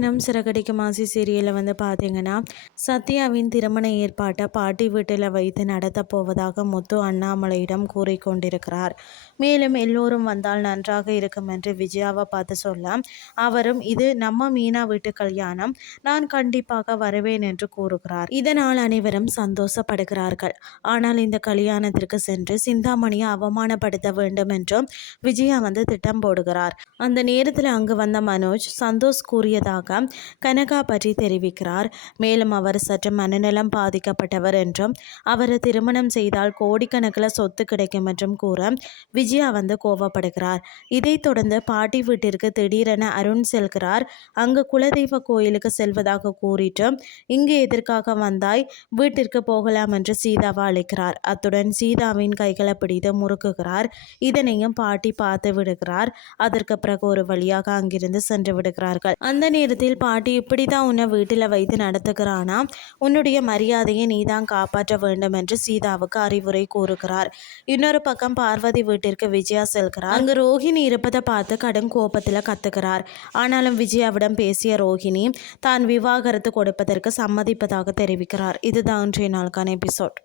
தினம் சிறகடிக்கும் ஆசை சீரியலில் பார்த்தீங்கன்னா, சத்யாவின் திருமண ஏற்பாட்டை பாட்டி வீட்டில் வைத்து நடத்தப் போவதாக முத்து அண்ணாமலையிடம் கூறிக்கொண்டிருக்கிறார். மேலும் எல்லோரும் வந்தால் நன்றாக இருக்கும் என்று விஜயாவை பார்த்து சொல்ல, அவரும் இது நம்ம மீனா வீட்டு கல்யாணம், நான் கண்டிப்பாக வருவேன் என்று கூறுகிறார். இதனால் அனைவரும் சந்தோஷப்படுகிறார்கள். ஆனால் இந்த கல்யாணத்திற்கு சென்று சிந்தாமணியை அவமானப்படுத்த வேண்டும் என்றும் விஜயா திட்டம் போடுகிறார். அந்த நேரத்தில் அங்கு வந்த மனோஜ் சந்தோஷ் கூறியதாக கனகா பற்றி தெரிவிக்கிறார். மேலும் அவர் சற்று மனநலம் பாதிக்கப்பட்டவர் என்றும் அவரை திருமணம் செய்தால் கோடிக்கணக்கில் சொத்து கிடைக்கும் என்றும் கூற விஜயா கோவப்படுகிறார். இதைத் தொடர்ந்து பாட்டி வீட்டிற்கு திடீரென அருண் செல்கிறார். அங்கு குலதெய்வ கோயிலுக்கு செல்வதாக கூறிட்டு இங்கு எதற்காக வந்தாய், வீட்டிற்கு போகலாம் என்று சீதாவை அழைக்கிறார். அத்துடன் சீதாவின் கைகளை பிடித்து முறுக்குகிறார். இதனையும் பாட்டி பார்த்து விடுகிறார். அதற்கு பிறகு ஒரு வழியாக அங்கிருந்து சென்று விடுகிறார்கள். அந்த நேரத்தில் பாட்டி இப்படிதான் உன்னை வீட்டில் வைத்து நடத்துகிறானா, உன்னுடைய மரியாதையை நீதான் காப்பாற்ற வேண்டும் என்று சீதாவுக்கு அறிவுரை கூறுகிறார். இன்னொரு பக்கம் பார்வதி வீட்டிற்கு விஜயா செல்கிறார். அங்கு ரோஹிணி இருப்பதை பார்த்து கடும் கோபத்தில் கத்துகிறார். ஆனாலும் விஜயாவிடம் பேசிய ரோஹிணி தான் விவாகரத்து கொடுப்பதற்கு சம்மதிப்பதாக தெரிவிக்கிறார். இதுதான் இன்றைய நாளுக்கான எபிசோட்.